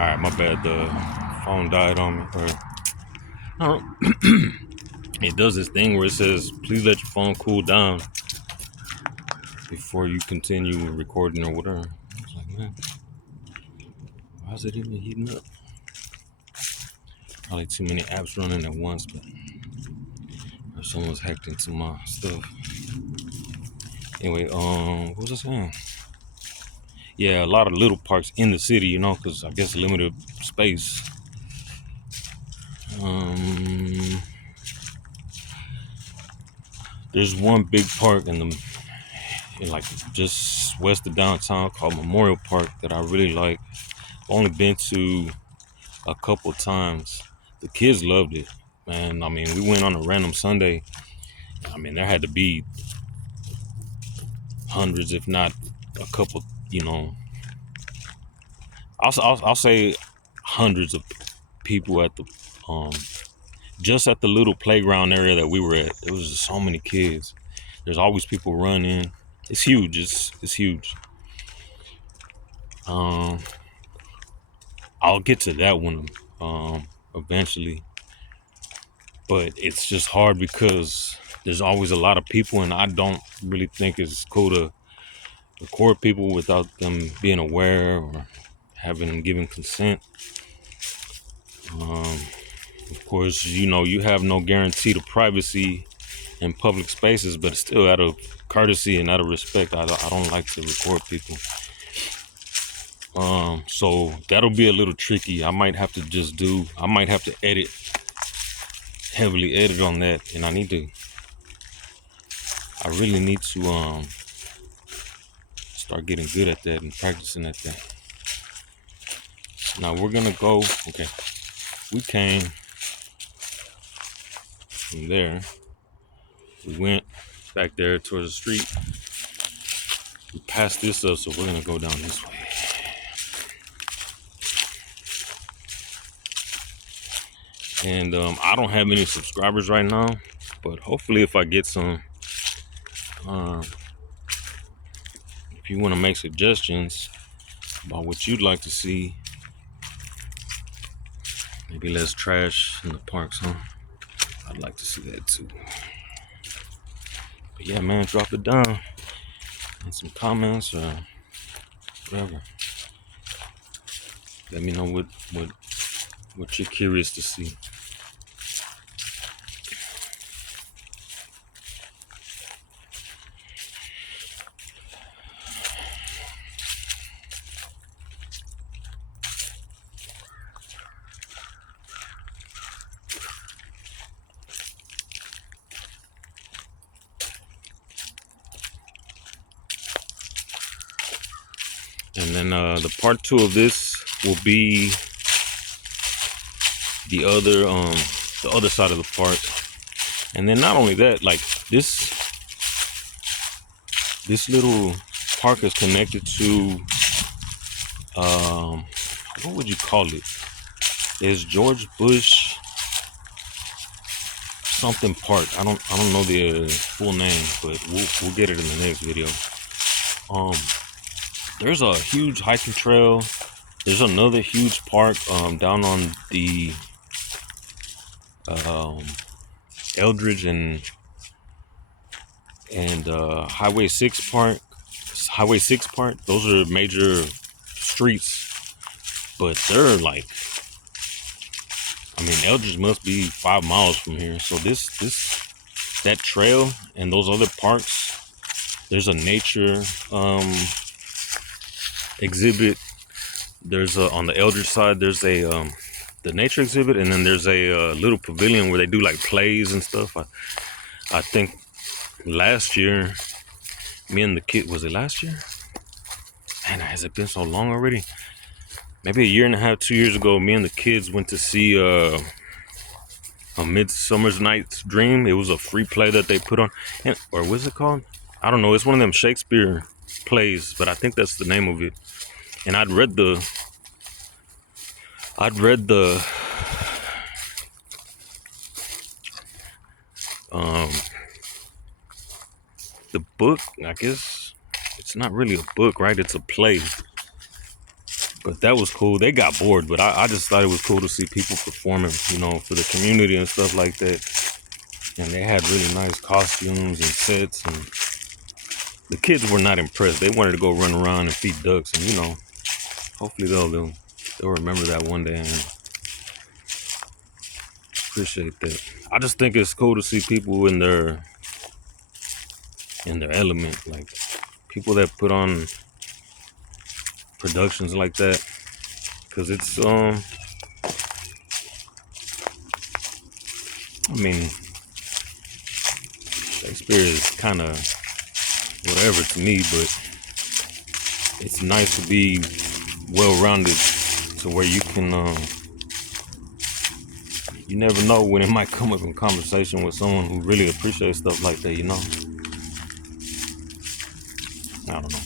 Alright, my bad. The phone died on me. Or, I don't, it does this thing where it says, please let your phone cool down before you continue recording or whatever. I was like, man, why is it even heating up? Probably too many apps running at once, but or someone's hacked into my stuff. Anyway, what was I saying? Yeah, a lot of little parks in the city, because I guess limited space. There's one big park like just west of downtown called Memorial Park that I really like. I've only been to a couple times. The kids loved it, man. I mean, we went on a random Sunday. I mean, there had to be hundreds, if not a couple. I'll say hundreds of people at the just at the little playground area that we were at. There was just so many kids. There's always people running. It's huge. It's huge. I'll get to that one eventually, but it's just hard because there's always a lot of people, and I don't really think it's cool to record people without them being aware or having them giving consent. Of course, you have no guarantee to privacy in public spaces, but still, out of courtesy and out of respect, I don't like to record people. So that'll be a little tricky. I might have to heavily edit on that, and I really need to start getting good at that and practicing at that. Now we're gonna go. Okay, we came from there. We went back there towards the street. We passed this up, so we're gonna go down this way. And I don't have any subscribers right now, but hopefully if I get some, if you want to make suggestions about what you'd like to see, maybe less trash in the parks, huh? I'd like to see that too. But yeah, man, drop it down in some comments or whatever. Let me know what you're curious to see. And then the part 2 of this will be the other side of the park. And then not only that, like this little park is connected to what would you call it? It's George Bush something park. I don't know the full name, but we'll get it in the next video. There's a huge hiking trail. There's another huge park down on the Eldridge and Highway 6 Park. Those are major streets, but they're like, I mean, Eldridge must be 5 miles from here. So that trail and those other parks, there's a nature exhibit. There's on the Eldridge side, there's the nature exhibit, and then there's a little pavilion where they do like plays and stuff. I think last year, me and the kid, was it last year? Man, has it been so long already? Maybe a year and a half, 2 years ago, me and the kids went to see A Midsummer's Night's Dream. It was a free play that they put on, or what's it called? I don't know. It's one of them Shakespeare plays, but I think that's the name of it. And I'd read the book. I guess it's not really a book, right? It's a play. But that was cool. They got bored, but I just thought it was cool to see people performing, for the community and stuff like that. And they had really nice costumes and sets, and the kids were not impressed. They wanted to go run around and feed ducks, and hopefully they'll remember that one day and appreciate that. I just think it's cool to see people in their element, like people that put on productions like that, because it's I mean, Shakespeare is kind of whatever to me, but it's nice to be well-rounded to where you can you never know when it might come up in conversation with someone who really appreciates stuff like that. I don't know.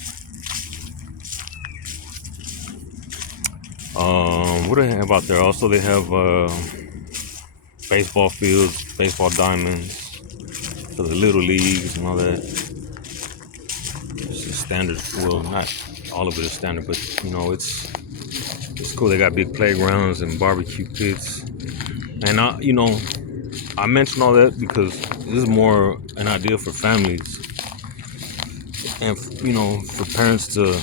What do they have out there? Also, they have baseball fields, baseball diamonds for the little leagues and all that. It's standard. Well, not all of it is standard, but it's cool. They got big playgrounds and barbecue pits. And I mention all that because this is more an idea for families and for parents to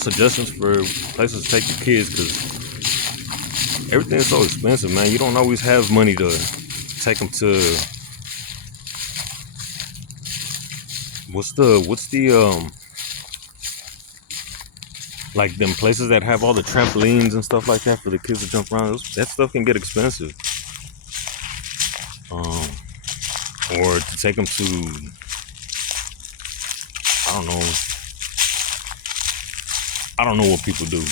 suggestions for places to take your kids, because everything's so expensive, man. You don't always have money to take them to what's the like them places that have all the trampolines and stuff like that for the kids to jump around. That stuff can get expensive. Or to take them to, I don't know what people do.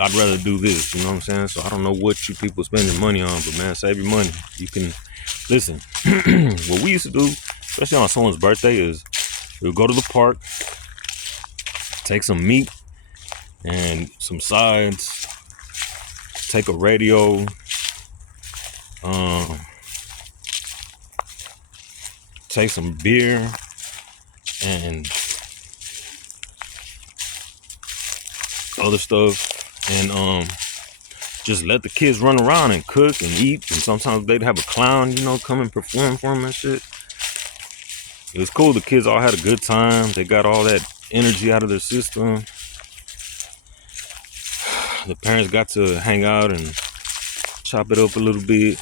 I'd rather do this, you know what I'm saying? So I don't know what you people spending money on, but man, save your money. You can, listen, what we used to do, especially on someone's birthday, is we would go to the park, take some meat and some sides, take a radio, take some beer, and other stuff, and just let the kids run around and cook and eat. And sometimes they'd have a clown, come and perform for them and shit. It was cool. The kids all had a good time. They got all that energy out of their system. The parents got to hang out and chop it up a little bit,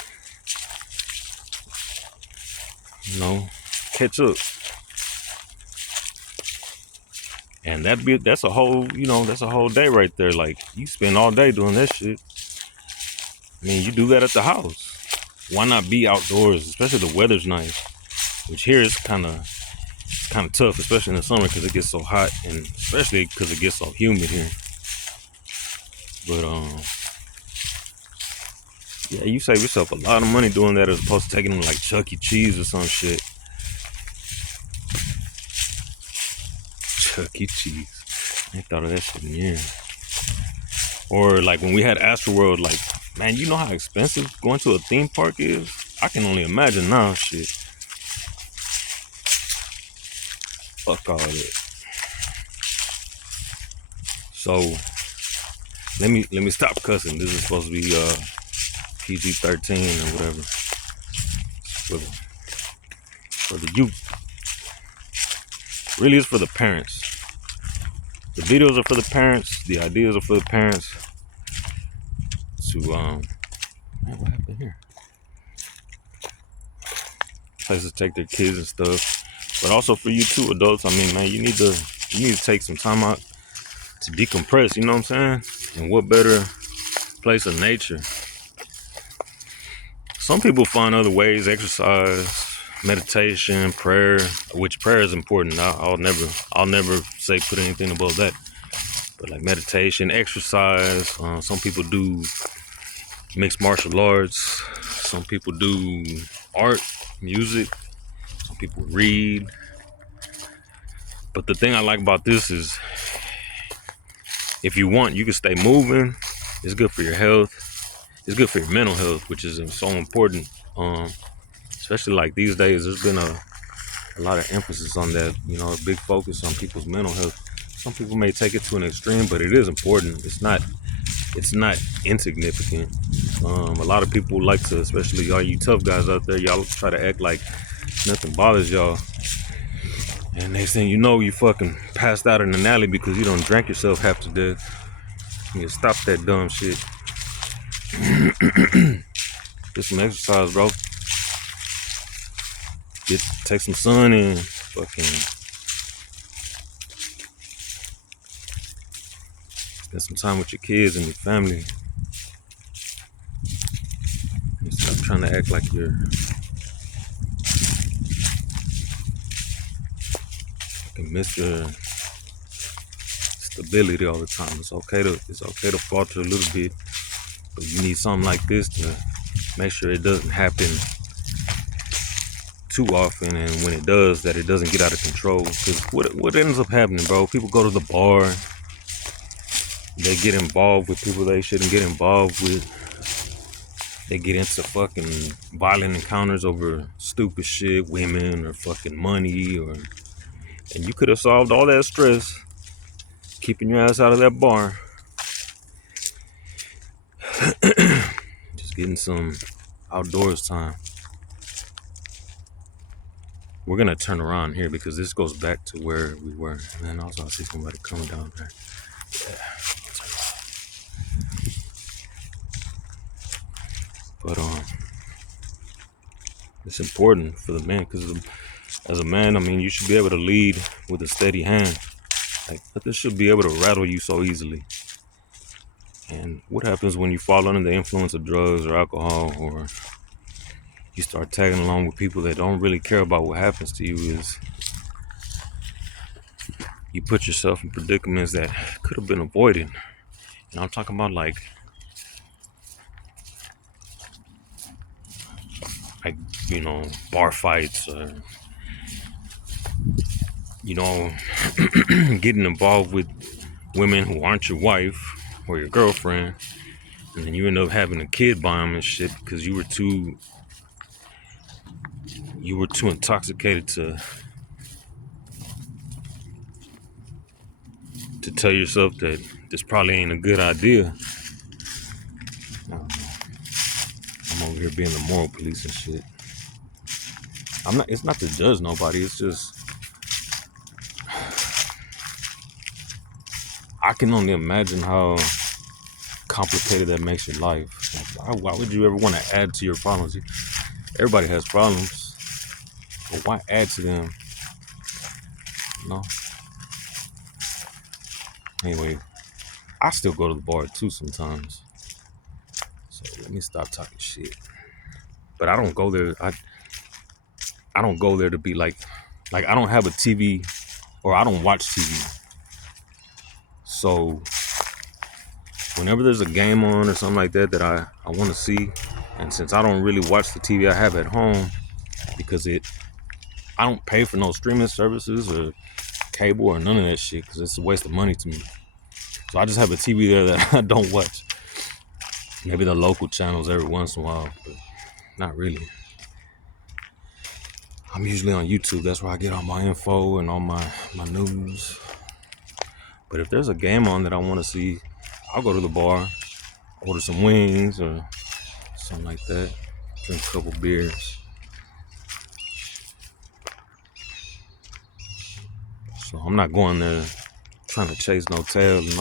catch up. And that's a whole day right there. Like, you spend all day doing that shit. I mean, you do that at the house. Why not be outdoors, especially the weather's nice? Which here is kind of tough, especially in the summer, because it gets so hot, and especially because it gets so humid here. But yeah, you save yourself a lot of money doing that as opposed to taking them like Chuck E. Cheese or some shit. Chuck E. Cheese. I ain't thought of that shit in years. Or like when we had Astroworld, like, man, you know how expensive going to a theme park is? I can only imagine now, shit. Fuck all that. So let me stop cussing. This is supposed to be PG-13 or whatever. For the youth. Really is for the parents. The videos are for the parents. The ideas are for the parents. To man, what happened here? Places to take their kids and stuff. But also for you too, adults. I mean, man, you need to take some time out to decompress, you know what I'm saying? And what better place of nature? Some people find other ways: exercise, meditation, prayer, which prayer is important. I'll never say put anything above that. But like meditation, exercise, some people do mixed martial arts, some people do art, music, some people read. But the thing I like about this is, if you want, you can stay moving. It's good for your health. It's good for your mental health, which is so important. Especially like these days, there's been a lot of emphasis on that. A big focus on people's mental health. Some people may take it to an extreme, but it is important. It's not insignificant. A lot of people like to, especially all you tough guys out there, y'all try to act like nothing bothers y'all. And they saying, you fucking passed out in an alley because you don't drank yourself half to death. You stop that dumb shit. Get some exercise, bro. Take some sun and fucking spend some time with your kids and your family. And stop trying to act like you're fucking Mr. Stability all the time. It's okay to falter a little bit, but you need something like this to make sure it doesn't happen too often, and when it does, that it doesn't get out of control. Because what ends up happening, bro? People go to the bar, they get involved with people they shouldn't get involved with. They get into fucking violent encounters over stupid shit, women or fucking money, and you could have solved all that stress keeping your ass out of that bar. Just getting some outdoors time. We're gonna turn around here because this goes back to where we were. And then also I see somebody coming down there. Yeah. But it's important for the man because as a man, you should be able to lead with a steady hand. Like, but this should be able to rattle you so easily. And what happens when you fall under the influence of drugs or alcohol, or you start tagging along with people that don't really care about what happens to you, is you put yourself in predicaments that could have been avoided. And I'm talking about like bar fights, or getting involved with women who aren't your wife or your girlfriend, and then you end up having a kid by them and shit because you were too intoxicated to tell yourself that this probably ain't a good idea. I'm over here being the moral police and shit. It's not to judge nobody. It's just I can only imagine how complicated that makes your life. Like, why would you ever want to add to your problems? Everybody has problems, but why add to them? Anyway, I still go to the bar too sometimes. So let me stop talking shit. But I don't go there. I don't go there to be like I don't have a TV, or I don't watch TV. So whenever there's a game on or something like that I want to see, and since I don't really watch the TV I have at home, because I don't pay for no streaming services or cable or none of that shit, because it's a waste of money to me. So I just have a TV there that I don't watch. Maybe the local channels every once in a while, but not really. I'm usually on YouTube. That's where I get all my info and all my news. But if there's a game on that I want to see, I'll go to the bar, order some wings or something like that, drink a couple beers. So I'm not going there trying to chase no tail and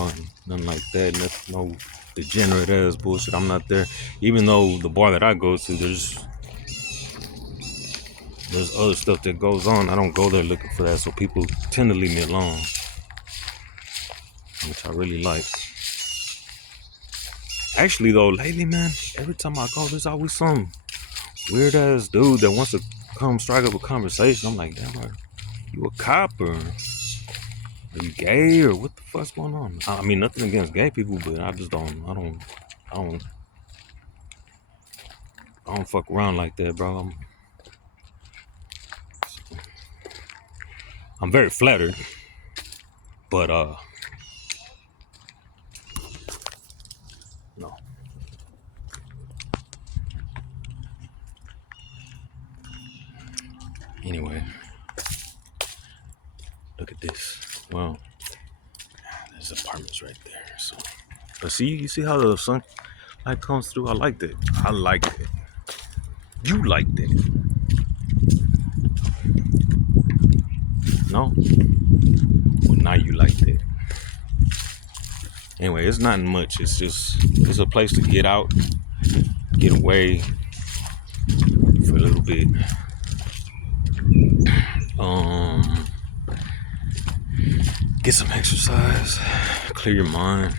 nothing like that. No degenerate ass bullshit. I'm not there. Even though the bar that I go to, there's other stuff that goes on. I don't go there looking for that. So people tend to leave me alone, which I really like. Actually though, lately, man, every time I go, there's always some weird ass dude that wants to come strike up a conversation. I'm like, damn, you a cop, or are you gay, or what the fuck's going on? I mean, nothing against gay people, but I just don't fuck around like that, bro. I'm very flattered, but no. Anyway, look at this. Well, there's apartments right there. So, but see, you see how the sunlight comes through? I like that. I like that. You like that? No? Well, now you like that. Anyway, it's not much. It's a place to get out, get away for a little bit. Get some exercise, clear your mind.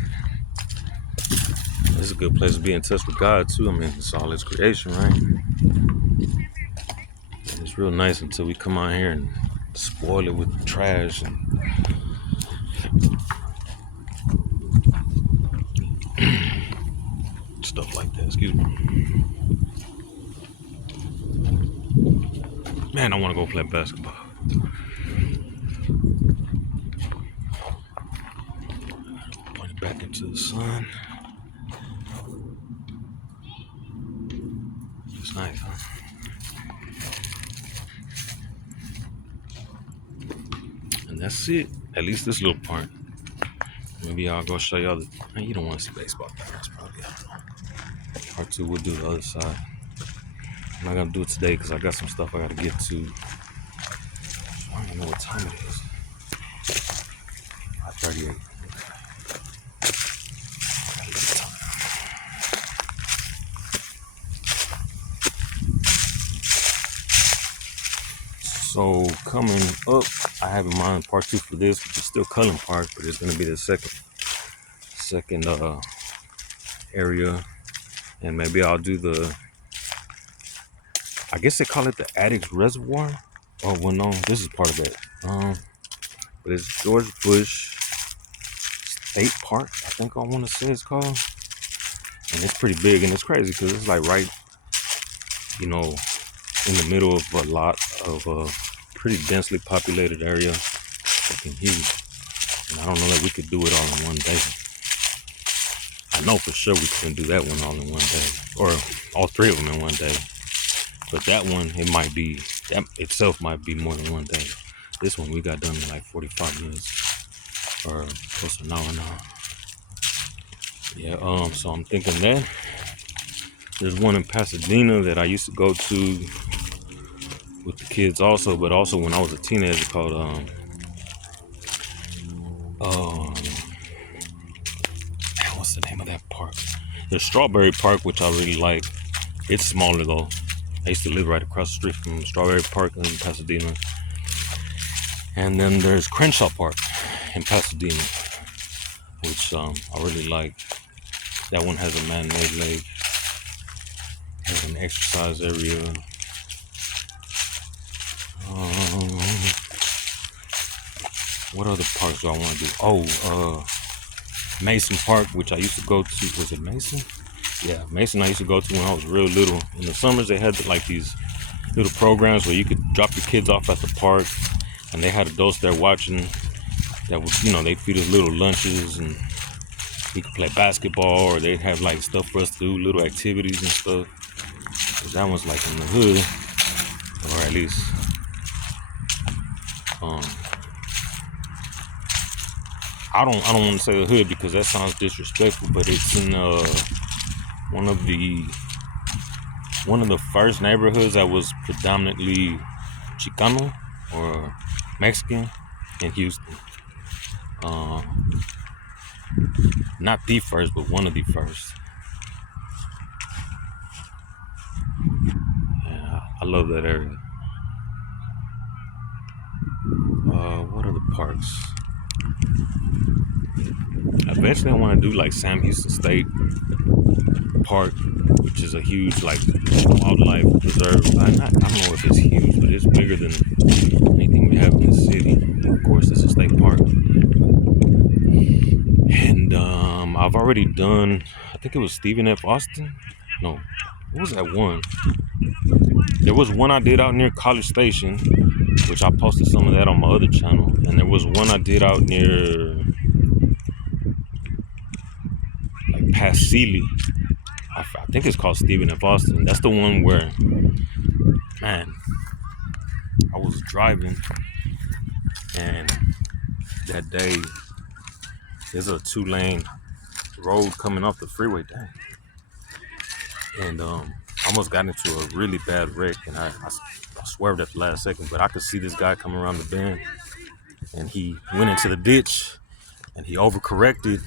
It's a good place to be in touch with God too. I mean, it's all His creation, right? And it's real nice until we come out here and spoil it with trash and stuff like that. Excuse me. Man, I want to go play basketball. Point it back into the sun. It's nice, huh? And that's it. At least this little part. Maybe I'll go show y'all the. Man, you don't want to see baseball. That's probably, I don't know. Part two, we'll do the other side. I'm not gonna do it today because I got some stuff I gotta get to. I don't even know what time it is. 5:38. So coming up, I have in mind part two for this, which is still Cullen Park, but it's gonna be the second area, and maybe I'll do the. I guess they call it the Addicts Reservoir. Oh well, no, this is part of it. But it's George Bush State Park, I think I want to say it's called, and it's pretty big and it's crazy because it's like right, in the middle of a lot of pretty densely populated area, fucking huge. And I don't know that we could do it all in one day. I know for sure we couldn't do that one all in one day, or all three of them in one day. But that one, that itself might be more than one day. This one we got done in like 45 minutes, or close to an hour now. Yeah, so I'm thinking that there's one in Pasadena that I used to go to with the kids also, but also when I was a teenager called what's the name of that park? There's Strawberry Park, which I really like. It's smaller though. I used to live right across the street from Strawberry Park in Pasadena. And then there's Crenshaw Park in Pasadena, which I really like. That one has a man-made lake, has an exercise area. What other parks do I want to do? Oh, Mason Park, which I used to go to. Was it Mason? Yeah, Mason I used to go to when I was real little. In the summers, they had like these little programs where you could drop your kids off at the park, and they had adults there watching that would, they feed us little lunches, and we could play basketball, or they'd have like stuff for us to do, little activities and stuff. Cause that one's like in the hood, or at least, I don't want to say the hood because that sounds disrespectful, but it's in one of the first neighborhoods that was predominantly Chicano or Mexican in Houston. Not the first, but one of the first. Yeah, I love that area. What are the parks? Eventually I want to do like Sam Houston State Park, which is a huge like wildlife preserve. I don't know if it's huge, but it's bigger than anything we have in the city. Of course, it's a state park. And I've already done, I think it was Stephen F. Austin. No, what was that one? There was one I did out near College Station, which I posted some of that on my other channel. And there was one I did out near like past Sealy. I think it's called Stephen F. Austin. That's the one where, man, I was driving and that day. There's a 2-lane road coming off the freeway, dang. And almost got into a really bad wreck, and I swerved at the last second, but I could see this guy coming around the bend, and he went into the ditch, and he overcorrected,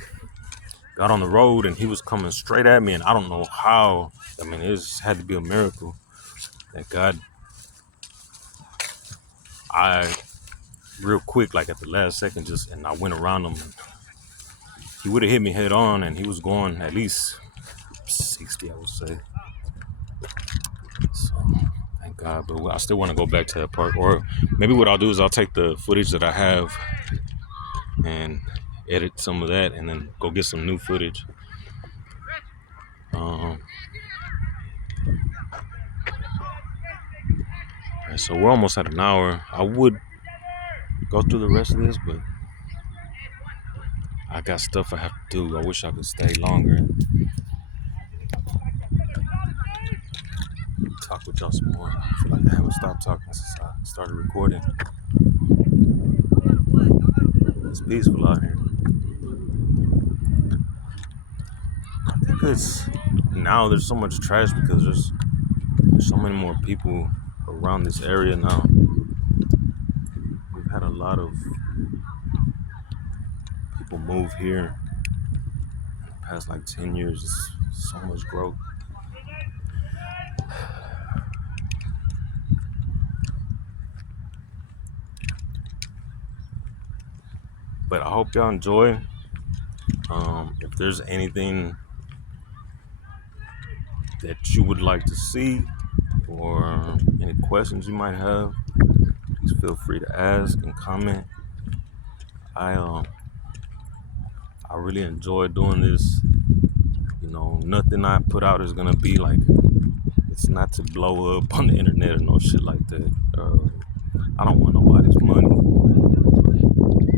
got on the road, and he was coming straight at me, and I don't know how. I mean, it just had to be a miracle that God, I real quick, like at the last second, and I went around him. And he would have hit me head on, and he was going at least 60, I would say. So thank God, but I still want to go back to that park. Or maybe what I'll do is I'll take the footage that I have and edit some of that, and then go get some new footage. Right, so we're almost at an hour. I would go through the rest of this, but I got stuff I have to do. I wish I could stay longer and talk with y'all some more. I feel like I haven't stopped talking since I started recording. It's peaceful out here. I think it's now there's so much trash because there's so many more people around this area now. We've had a lot of people move here in the past like 10 years. It's so much growth. But I hope y'all enjoy. If there's anything that you would like to see or any questions you might have, please feel free to ask and comment. I really enjoy doing this. You know, nothing I put out is gonna be like, it's not to blow up on the internet or no shit like that. I don't want nobody's money,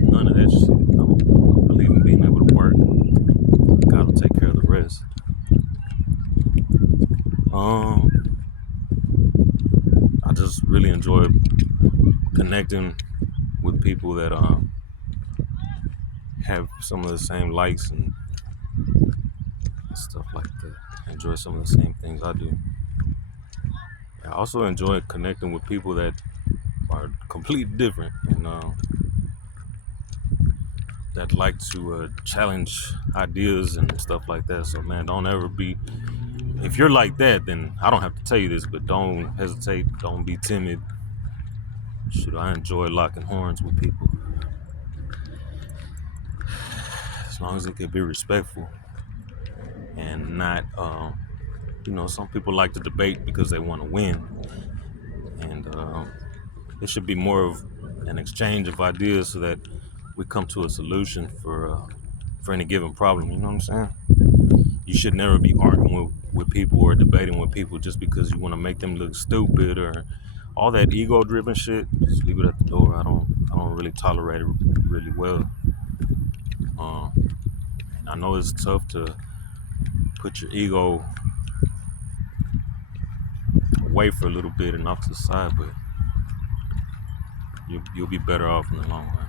none of that shit. I believe in being able to work. God will take care of the rest. I just really enjoy connecting with people that have some of the same likes and stuff like that. I enjoy some of the same things I do. I also enjoy connecting with people that are completely different and that like to challenge ideas and stuff like that. So man, don't ever be, if you're like that, then I don't have to tell you this, but don't hesitate, don't be timid. Shoot, I enjoy locking horns with people as long as it can be respectful and not you know, some people like to debate because they want to win, and it should be more of an exchange of ideas so that we come to a solution for any given problem. You know what I'm saying? You should never be arguing with people or debating with people just because you want to make them look stupid or all that ego-driven shit. Just leave it at the door. I don't really tolerate it really well. And I know it's tough to put your ego away for a little bit and off to the side, but you'll be better off in the long run,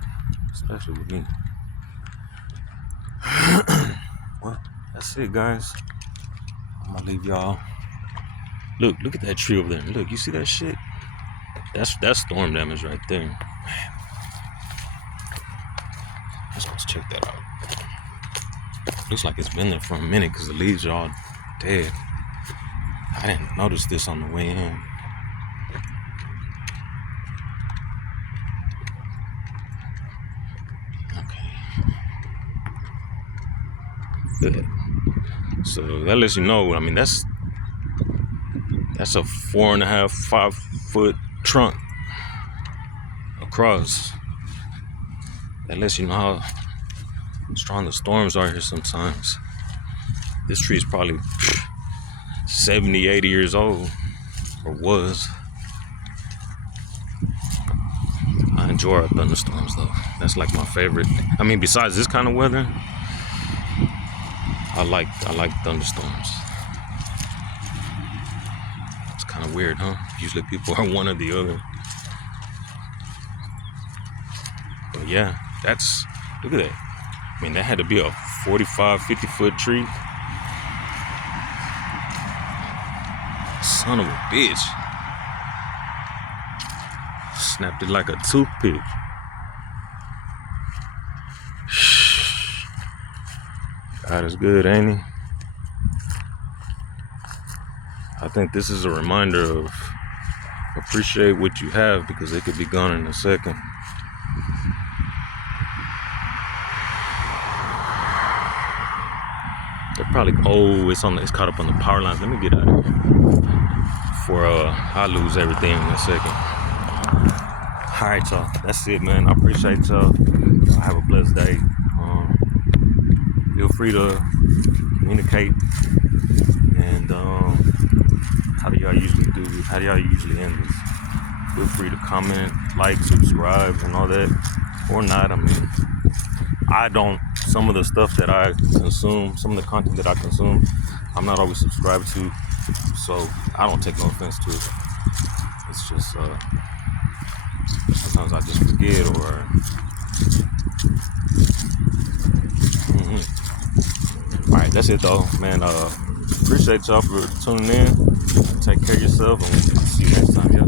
especially with me. Well, that's it, guys. I'm gonna leave y'all. Look at that tree over there. Look, you see that shit? That's storm damage right there. Let's go check that out. Looks like it's been there for a minute because the leaves are all dead. I didn't notice this on the way in. Okay. Good. So that lets you know, I mean, that's a 4.5, 5 foot trunk across. That lets you know how strong the storms are here sometimes. This tree is probably 70, 80 years old, or was. I enjoy our thunderstorms though. That's like my favorite. I mean, besides this kind of weather, I like thunderstorms. It's kind of weird, huh? Usually people are one or the other. But yeah. That's, look at that. I mean, that had to be a 45, 50-foot tree. Son of a bitch. Snapped it like a toothpick. God is good, ain't he? I think this is a reminder of appreciate what you have, because it could be gone in a second. They're probably, oh, it's caught up on the power lines. Let me get out of here before I lose everything in a second. All right, y'all. That's it, man. I appreciate y'all. Have a blessed day. Feel free to communicate. And how do y'all usually end this? Feel free to comment, like, subscribe, and all that, or not. I mean, some of the stuff that I consume, some of the content that I consume, I'm not always subscribed to, so I don't take no offense to it. It's just sometimes I just forget, or all right, that's it though, man. Appreciate y'all for tuning in. Take care of yourself, and see you next time, y'all.